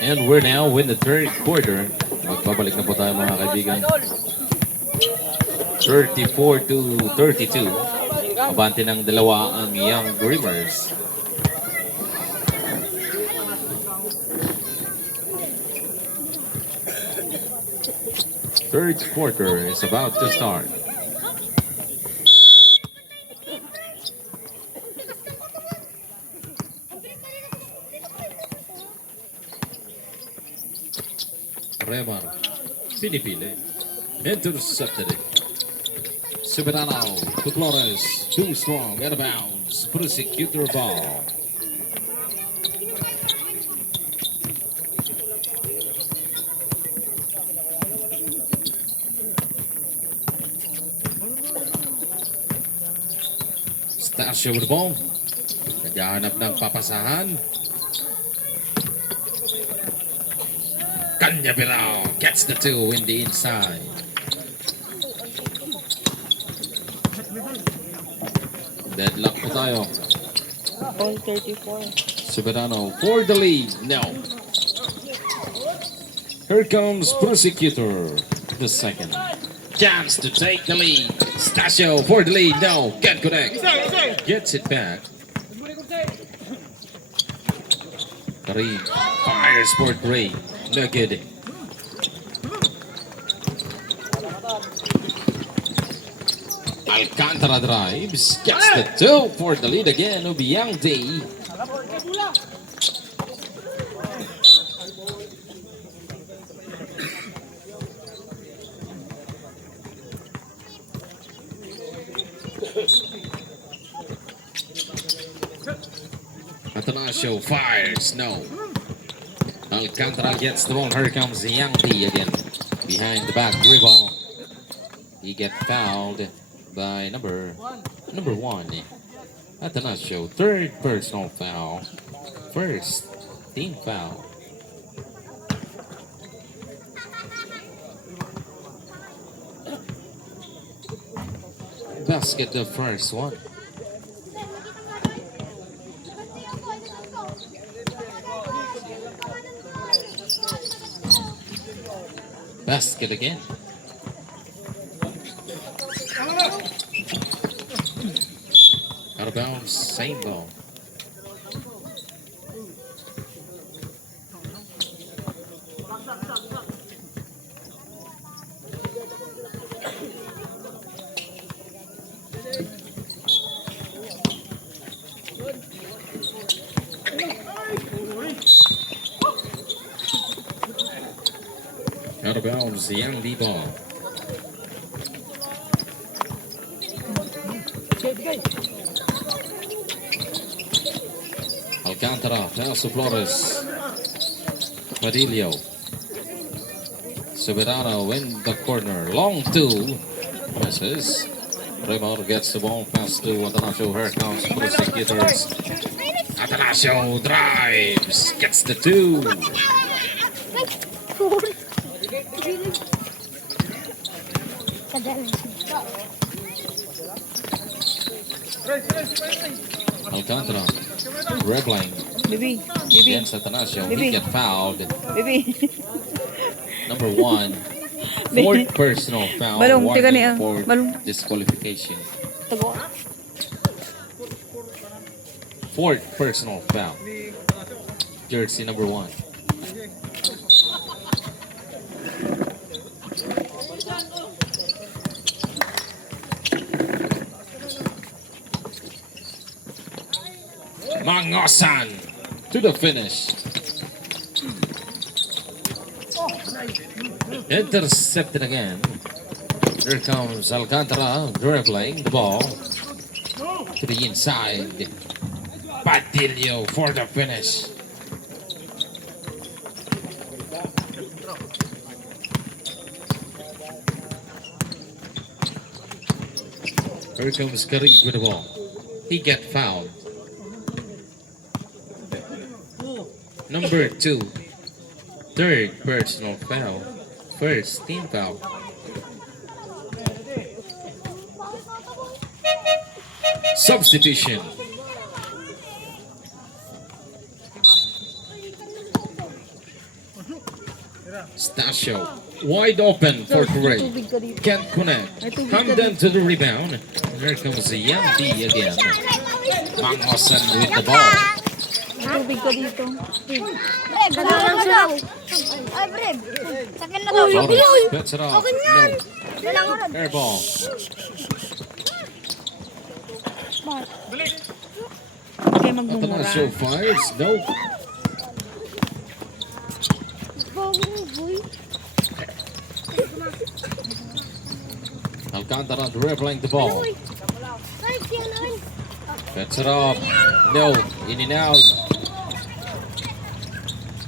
And we're now in the third quarter. Magbabalik na po tayo mga kaibigan. 34 to 32. Abante ng dalawa ang Young Dreamers. Third quarter is about to start. Remar, pinipili, intercepted it. Soberano to Flores, too strong, out of bounds, prosecutor ball. Stasio with the ball. Naghahanap ng papasahan. Kanya Bilao gets the two in the inside. Deadlock po tayo. All 34. Soberano for the lead. No. Here comes Prosecutor. The second. Chance to take the lead. Stasio for the lead. No. Can't connect. Gets it back. Kareem fires for three. No good. Alcantara drives. Gets the two for the lead again. Ubiyang Day. Atanasio fires. No. Alcantara gets the ball. Here comes Young D again. Behind the back dribble. He gets fouled by number one. Atanasio, third personal foul. First team foul. Basket the first one. Basket again. Out of bounds, same ball. Out of bounds, the Young D ball. Alcantara, pass to Flores. Padillo. Soberano in the corner. Long two. Misses. Remar gets the ball. Pass to Atanasio. Here comes Prosecutors. Atanasio drives. Gets the two. Alcantara dribbling Baby. against Atanasio. He get fouled. Baby. Number one. Fourth personal foul. Balong, tiga niya. For Balong. disqualification. Tago. Fourth personal foul. Jersey number one. Mangosan to the finish. Intercepted again. Here comes Alcantara dribbling the ball to the inside. Padillo for the finish. Here comes Karig with the ball. He get fouled. Number two. Third personal foul. First team foul. Substitution. Stasio wide open for Kuray. Tubig ka dito. Can't connect. May tubig ka Hamdan to the rebound. Here comes Yang D again. Mangosan with the ball. May tubig ka dito. Breb, kailangan ko daw. Ay, Breb. Sakin na daw. Flores puts it off. Akin yan. No. Kailangan. Air ball. Okay, magmumura. Atanasio fires. No. Boy. Alcantara dribbling the ball. Ay, siya na rin. Puts it off. No. In and out.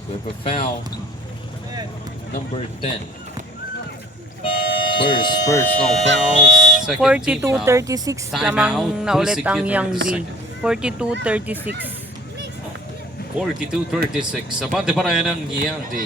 With a foul. Number 10. First personal foul. Second team foul. 42-36 lamang na ulit ang Yang D. 42-36. 42-36. Abante para yan ang Yang D.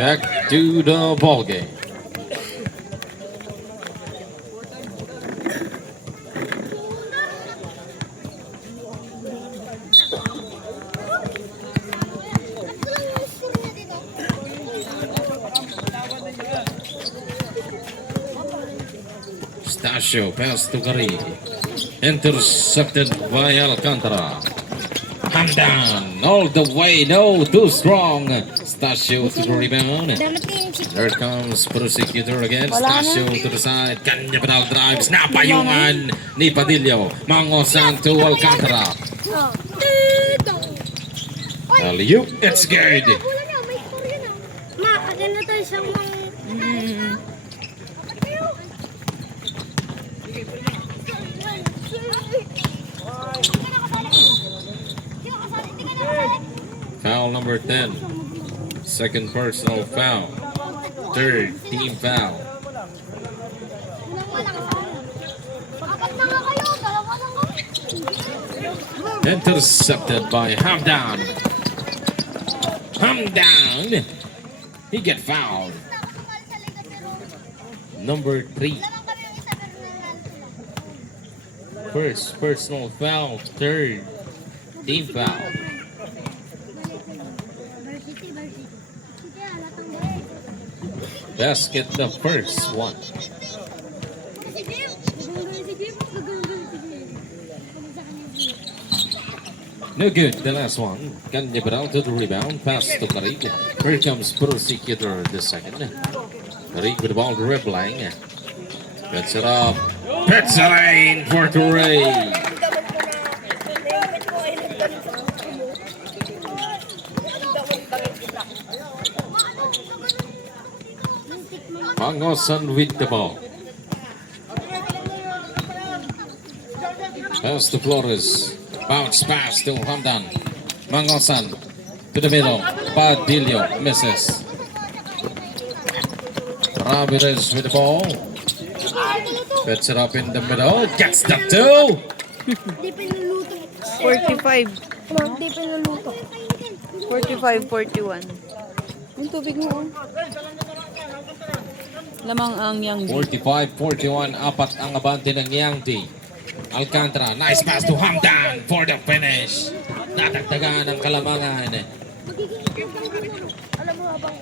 Back to the ball game. Stasio pass to Gari. Intercepted by Alcantara. Hamdan all the way, no, too strong. Stasio to the rebound. There comes Prosecutor again. Stasio to the side. Kanya pedal drives. Napayungan ni Padillo. Mangosan to Alcantara. Alley-oop, it's good. Ma, akin na tayo siyang mga... Foul number 10. Second personal foul. Third team foul. Apat na nga kayo, dalawa lang kami. Intercepted by Hamdan. Hamdan. He get fouled. Number 3. First personal foul. Third team foul. Basket the first one. No good, the last one. Kanya Bral to the rebound. Pass to Karig. Here comes Prosecutor the second. Karig with the ball dribbling. Gets it up. Pets it in for Turay. Mangosan with the ball. Pass to Flores. Bounce pass to Hamdan. Mangosan to the middle. Padillo misses. Ramirez with the ball. Puts it up in the middle. Gets the two. Di pinuluto. 45. Di pinuluto. 45-41. Yung tubig mo. Oh. Lamang ang Yang D. 45-41. Apat ang abante ng Yang D. Alcantara. Nice pass to Hamdan for the finish. Natagdagan ang kalamangan. Alam mo habang...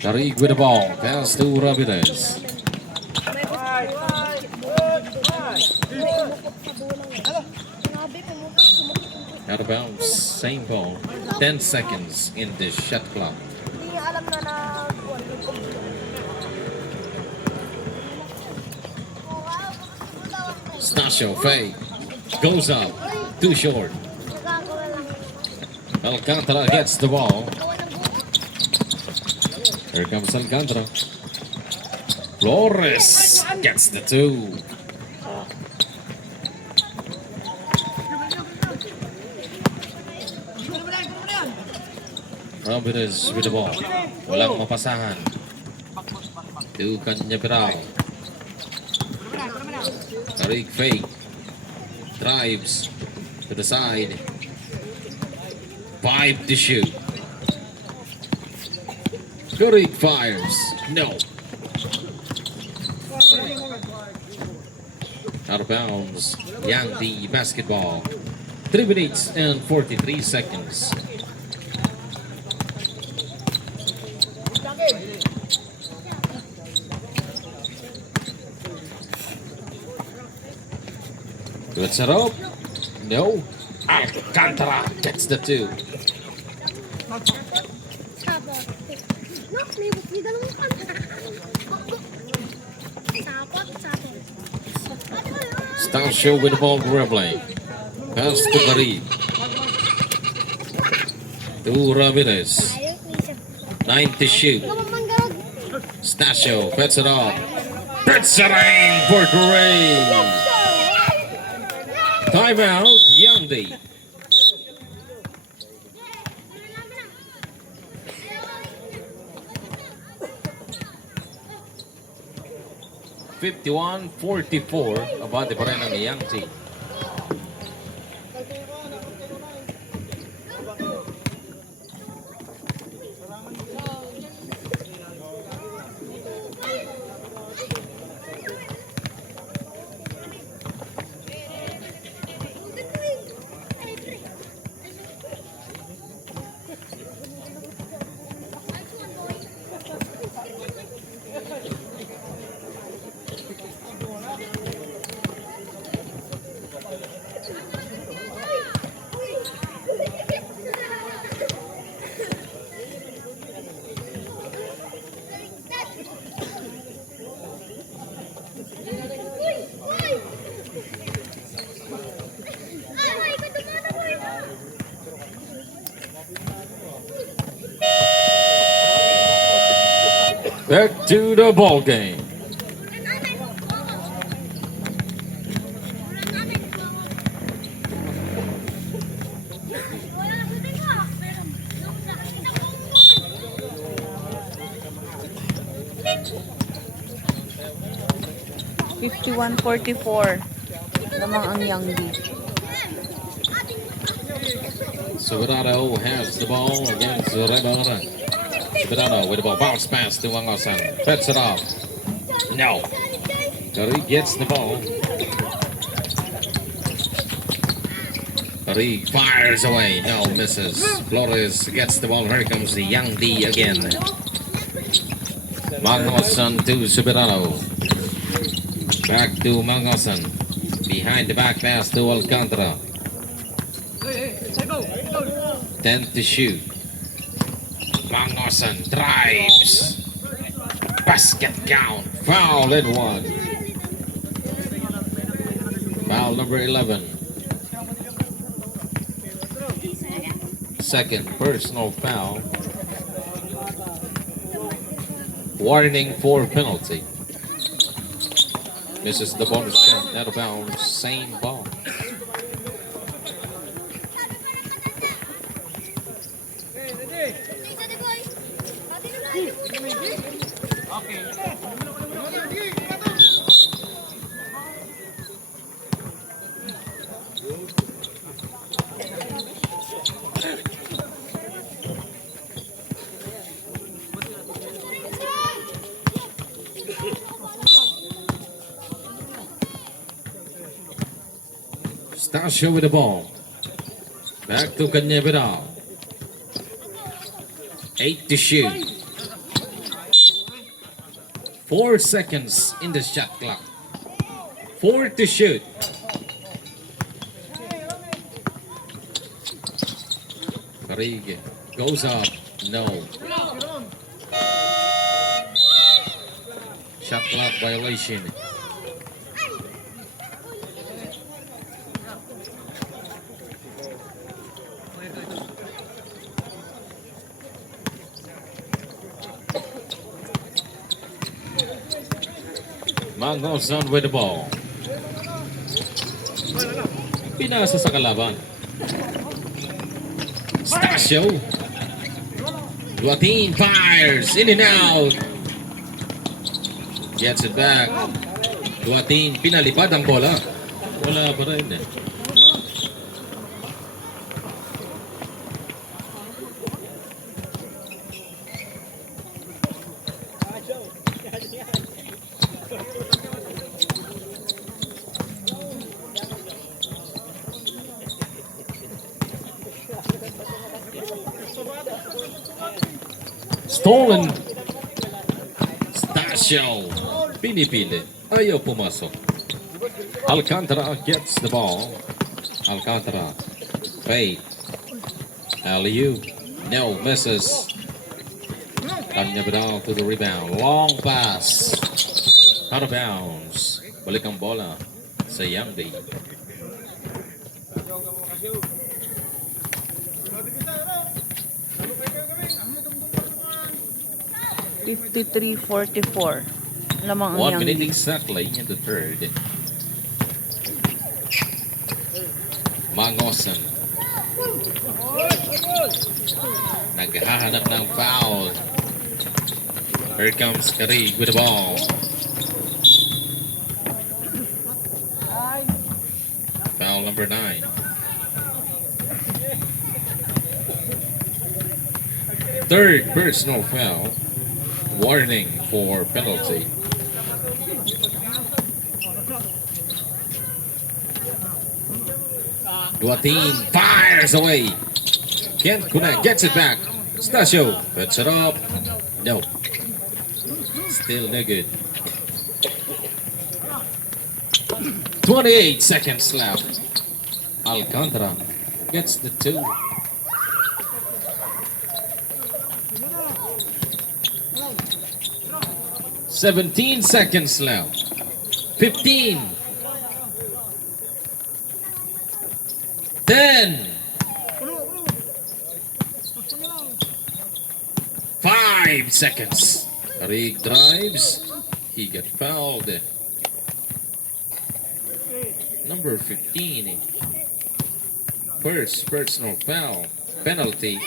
Tarig with the ball. Pass to Ramirez. Out of bounds. Same ball. 10 seconds in the shot clock. Hindi niya alam na na... Stasio, fake. Goes up. Too short. Alcantara gets the ball. Here comes Alcantara. Flores gets the 2. Ramirez with the ball. Walang mapasahan. To Cañaveral. Tariq fake. Drives to the side. 5 to shoot. Tariq fires. No. Out of bounds. Yangdi basketball. 3 minutes and 43 seconds. Good set up. No. Alcantara gets the 2. Stasio with the ball dribbling. Pass to Karim. To Ramirez. 9 to shoot. Stasio bets it off. That's a rain for Gray. Timeout, Yangdi. (51-44) abante pa rin ang Yangdi. Back to the ball game. (51-44) lamang ang Yangdi. Sobrado has the ball against Rebara. Sobrado with the ball. Bounce pass to Mangosan. Bets it off. No. Tariq gets the ball. Tariq fires away. No, misses. Flores gets the ball. Here comes the Yangdi again. Mangosan to Sobrado. Back to Mangosan. Behind the back pass to Alcantara. 10 to shoot. Mangosan drives. Basket count. Foul in 1. Foul number 11. Second personal foul. Warning for penalty. Misses the bonus shot. Out of bounds. Same ball. Stasio with the ball. Back to Cañaveral. 8 to shoot. 4 seconds in the shot clock. 4 to shoot. Tariq goes up. No. Shot clock violation. Mangosan with the ball. Pinasa sa kalaban. Stasio. Duatin fires in and out. Gets it back. Duatin pinalipad ang bola. Wala pa rin eh. Stolen. Stasio. Pinipili. Ayaw pumasok. Alcantara gets the ball. Alcantara. Fade. Aliu. No, misses. Kanya Vidal to the rebound. Long pass. Out of bounds. Balik ang bola sa Yangdi. $53-44. Lamang ang 1 minute Yangdi. exactly in the third. Mangosan. Naghahanap ng foul. Here comes Karig with the ball. Foul number 9. Third personal foul. Warning for penalty. Duatin fires away. Can't connect. Gets it back. Stasio puts it up. No. Still no good. 28 seconds left. Alcantara gets the 2. $17 seconds left. 15. 10. 5 seconds. Karig drives. He got fouled. Number 15. First personal foul. Penalty.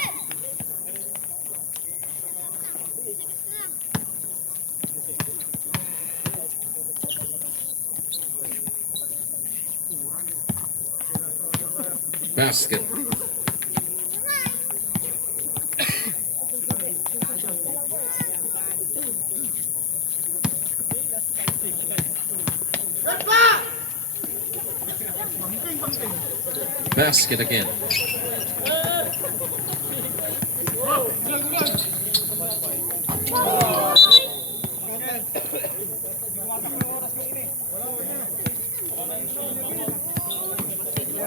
Basket. Basket again.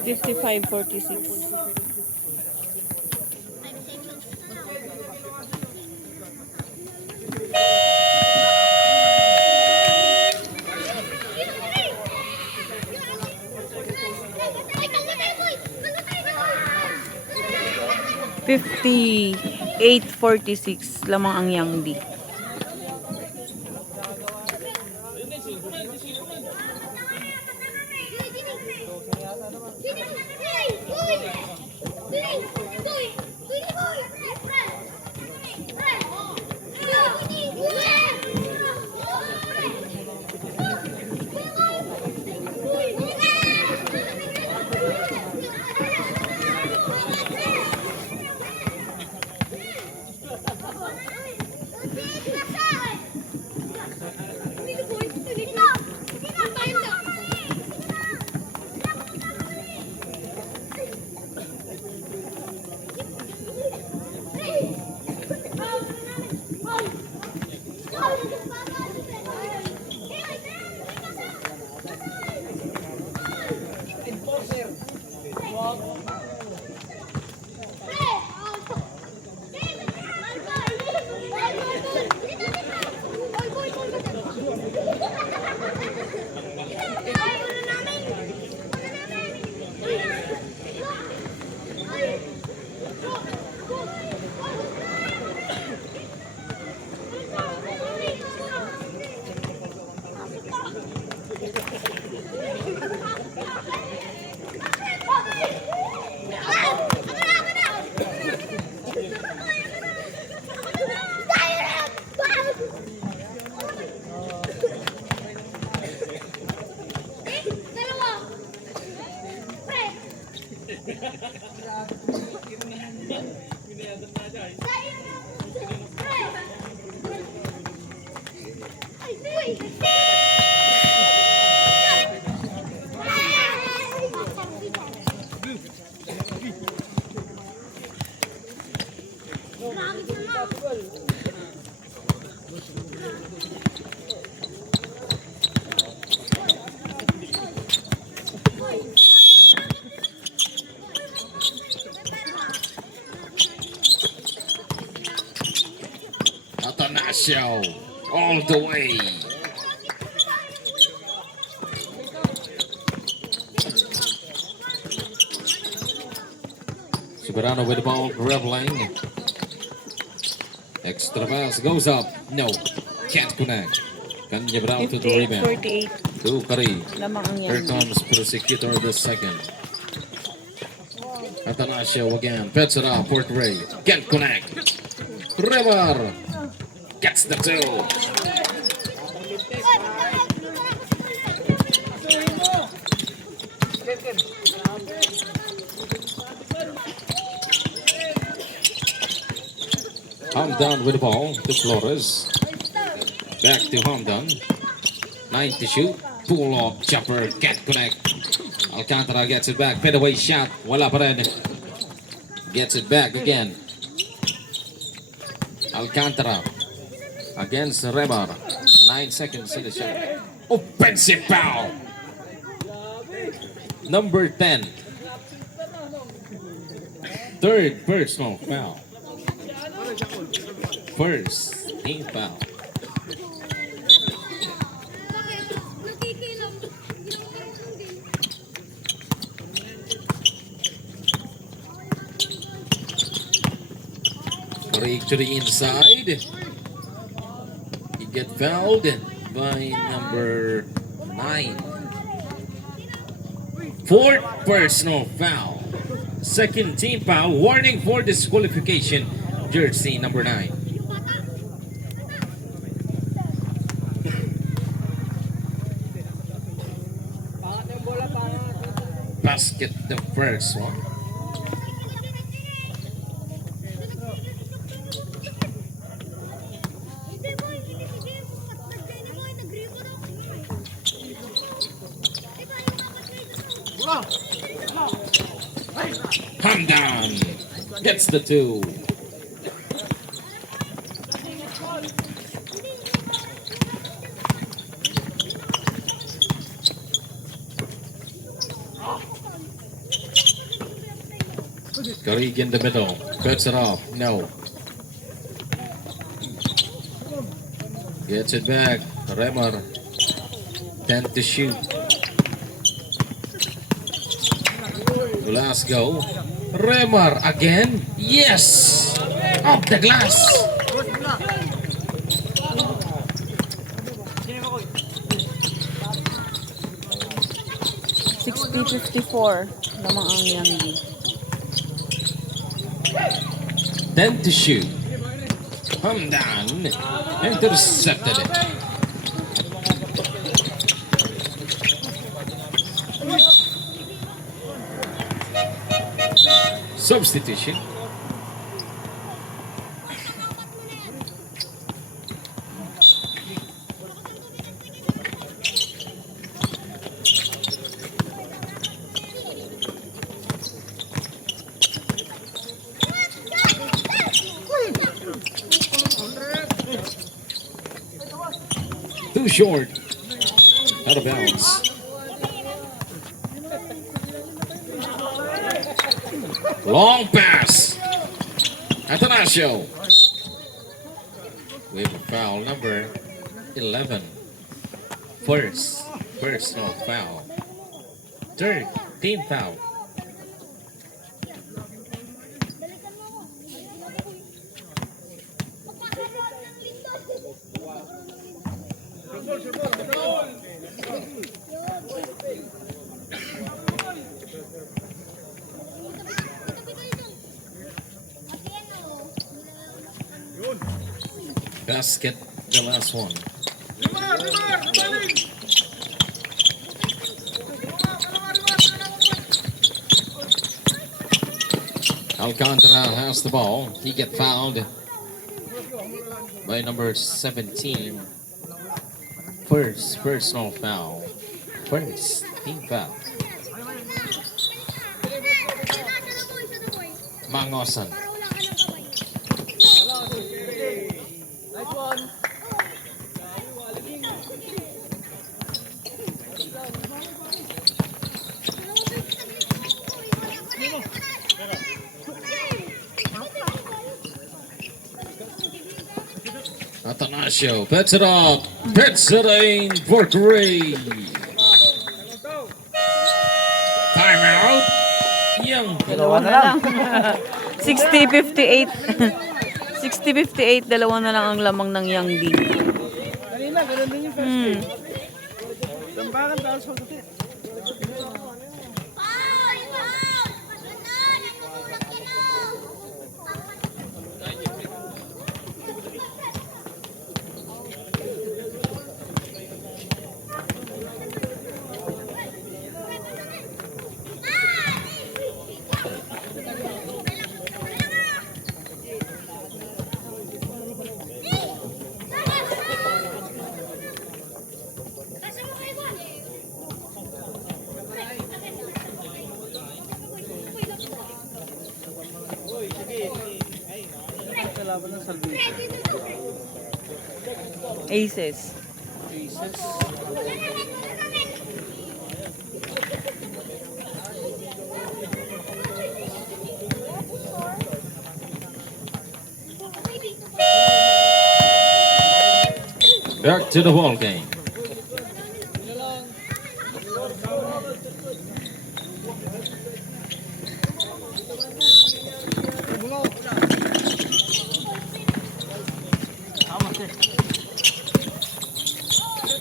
$55-46. $58-46 lamang ang Yangdi. Atanasio all the way. Soberano with the ball, dribbling. Extra pass goes up. No, can't connect. Kanya Brown to the 58, rebound. 48. To Kari. Lamang ang Here Yanggi. comes Prosecutor the second. Atanasio again. Pets it up. Port Ray. Can't connect. River gets the two. Hamdan with the ball to Flores. Back to Hamdan. 9 to shoot. Pull up. Chopper can't connect. Alcantara gets it back. Fade away shot. Wala pa rin. Gets it back again. Alcantara against Rebar. 9 seconds in the shot. Offensive foul. Number 10. Third personal foul. First team foul. Break to the inside. He get fouled by number 9. Fourth personal foul. Second team foul. Warning for disqualification. Jersey number 9. Basket the first one. Hamdan gets the two. Garig in the middle. Cuts it off. No. Gets it back. Remar. 10 to shoot. Last go. Remar again. Yes. Off the glass. $60-54 lamang ang Yanggi. 10 to shoot. Hamdan intercepted it. Substitution. Too short. Out of bounds. Long pass. Atanasio. We have a foul number 11. First personal foul. Third team foul. Basket, the last one. Alcantara has the ball. He get fouled by number 17. First personal foul. First team foul. Mangosan. Atanasio puts it up. Puts it in for three. Timeout. Young. Dalawa na lang. 60-58. 60-58, dalawa na lang ang lamang ng Yang D. Kanina, ganun din yung first game. Tambakan tapos pagkutin. Kalaban ng Salvation. Aces. Jesus. Back to the ball game.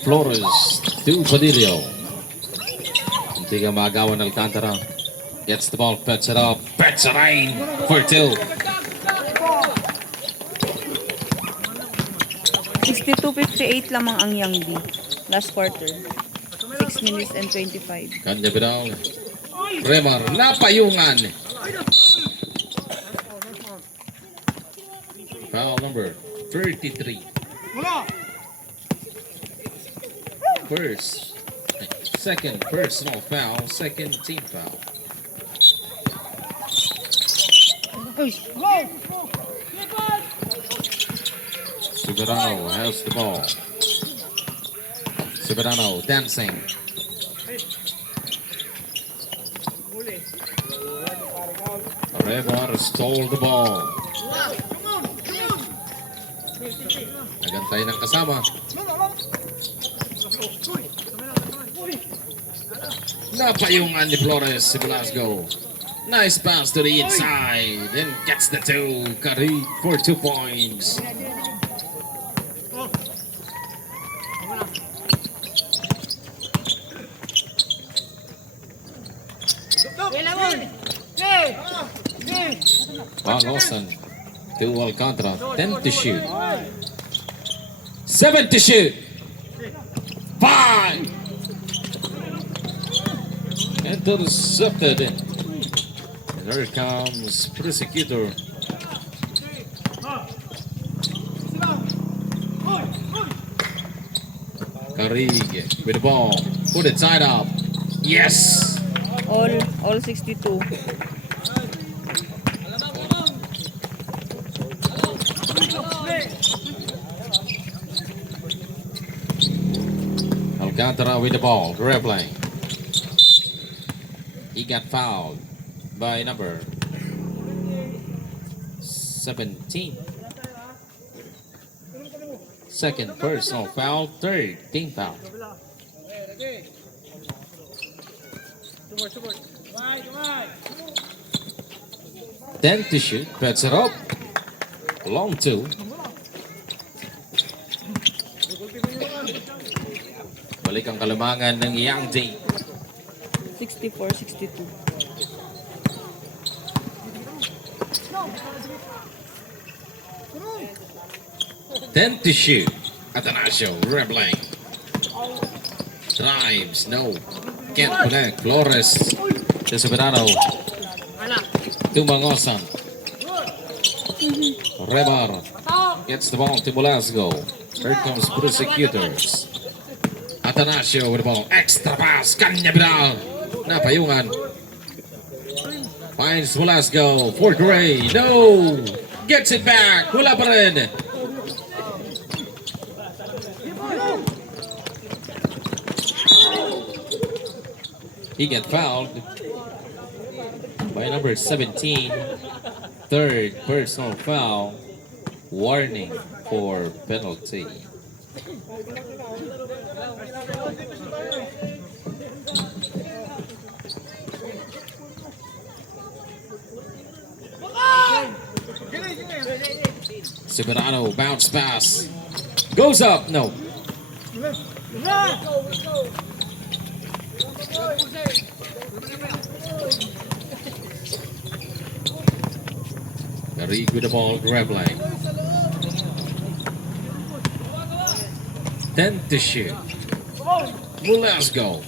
Flores to Padillo. Hindi ka magawa ng Alcantara. Gets the ball, puts it up, puts it in for two. 62-58 lamang ang Yang D. Last quarter. 6 minutes and 25. Kanya Bidal. Remar, napayungan. Foul number 33. First, second personal foul, second team foul. Soberano has the ball. Soberano dancing. Remar stole the ball. Nagantay ng kasama. Napayungan ni Flores si Velasco. Nice pass to the inside and gets the two. Curry for 2 points. Mangosan to Alcantara. 10 to shoot. 7 to shoot. 5. Intercepted. And there comes Prosecutor. Carrigue with the ball. Put it side up. Yes. All 62. Alcantara with the ball. Dribbling. He got fouled by number 17. Second personal foul, third team foul. Support. 10 to shoot, puts it up. Long two. Balik ang kalamangan ng Yang D. 64-62. Then to shoot. Atanasio, dribbling. Drives, no. Can't connect. Flores to Soberano. Tumangosan. Rebar gets the ball to Velasco. Here comes Prosecutors. Atanasio with the ball. Extra pass. Kanya Bidal. Napayungan. Finds Velasco for Gray. No! Gets it back. Wala pa rin. He get fouled by number 17. Third personal foul. Warning for penalty. Soberano bounce pass. Goes up. No. Garrig with the ball, dribbling. 10 to shoot. Velasco.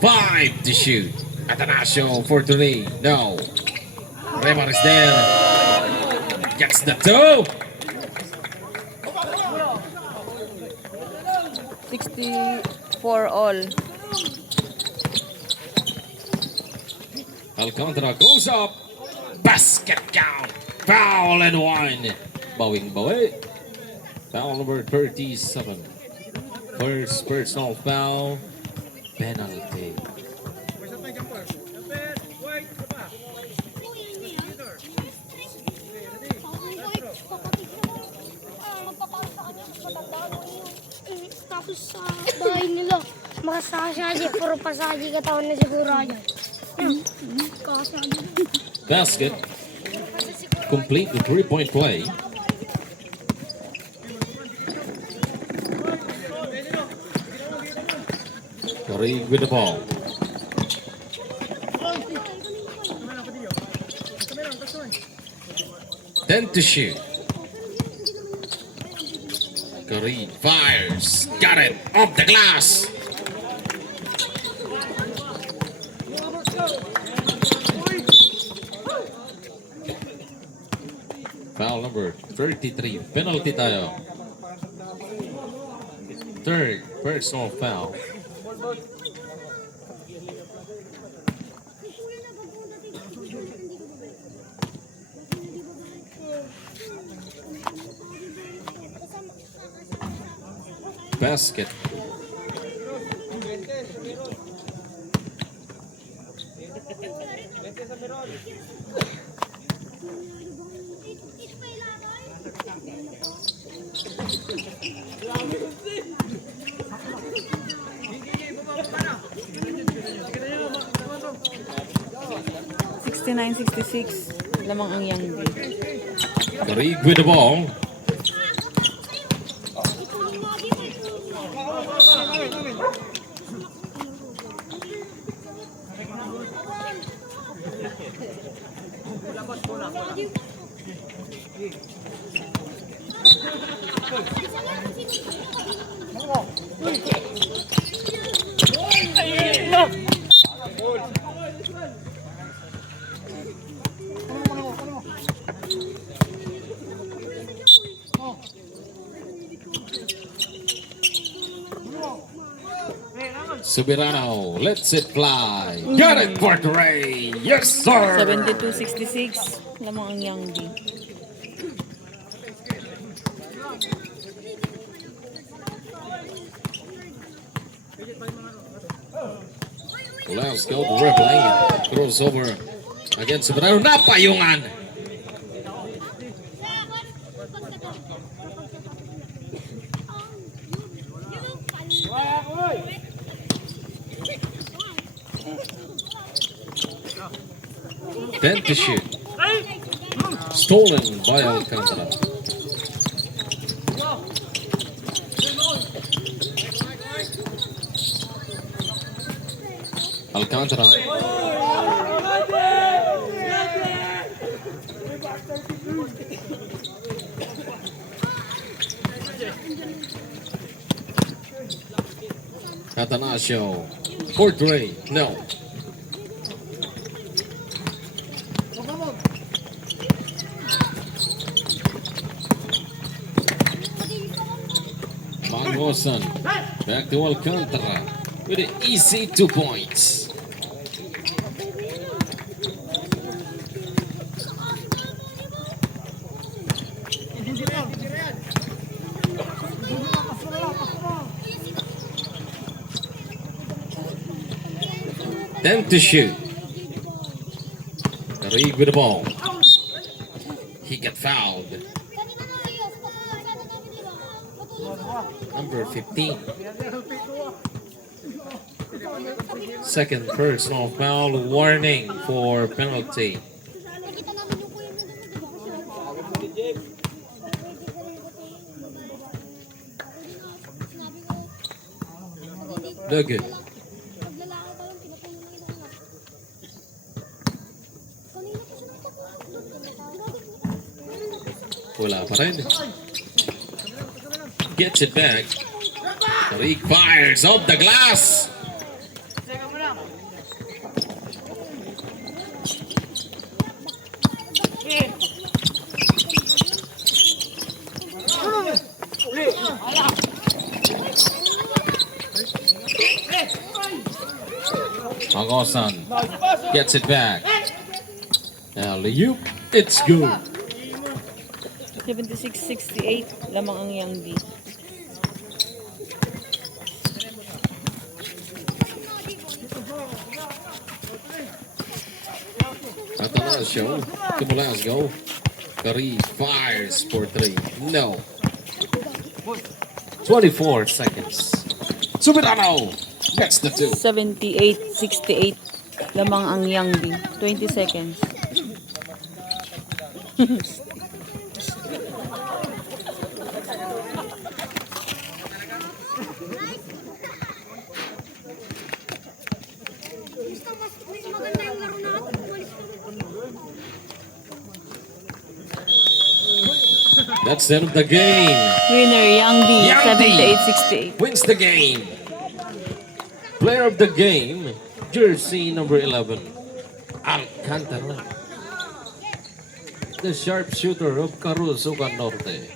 5 to shoot. Atanasio for 3. No. Rebar is there. Gets the 2. 64 all. Alcantara goes up. Basket count. Foul and 1. Bowing Bowie. Foul number 37. First personal foul. Penalty. Tapos sa bahay nila, makasasaji, puro pasaji katawan na siguro yan. Kasaji. Basket. Complete the 3-point play. Garrig with the ball. Then to shoot. Garrig fires. Got it. Off the glass. Foul number 33. Penalty tayo. Third personal foul. Basket. Sixty-nine, 66 lamang ang Young B. Garrig with the ball. Soberano lets it fly. Got it for Gray. Yes, sir. 72-66 lamang ang Young B. Velasco dribbling. Throws over against Soberano. Napayungan. Then to shoot. Stolen by Alcantara. Alcantara. Atanasio. For Gray. No. Agosan. Back to Alcantara with an easy 2 points. Then to shoot. Tarig with the ball. He got fouled. Number 15. Second personal foul warning for penalty. Nakita namin yung kuya mo doon, di ba? Sinabi ko, Logan. maglalaki pa yung pinatulong ng isang anak. Kanina pa siya nakapagod. Wala pa rin. Gets it back. Tarig fires off the glass. Agosan gets it back. Alley-oop. It's good. 76-68 lamang ang Yangdi. Atanasio to Velasco. Tarig fires for 3. No. 24 seconds. Subirano gets the 2. 78-68 lamang ang Yangdi. 20 seconds. Mas maganda yung laro natin. Walis kami. That's the end of the game. Winner Yangdi. Yangdi 78-68. wins the game. Player of the game, jersey number 11, Alcantara. The sharpshooter of Caruso Norte.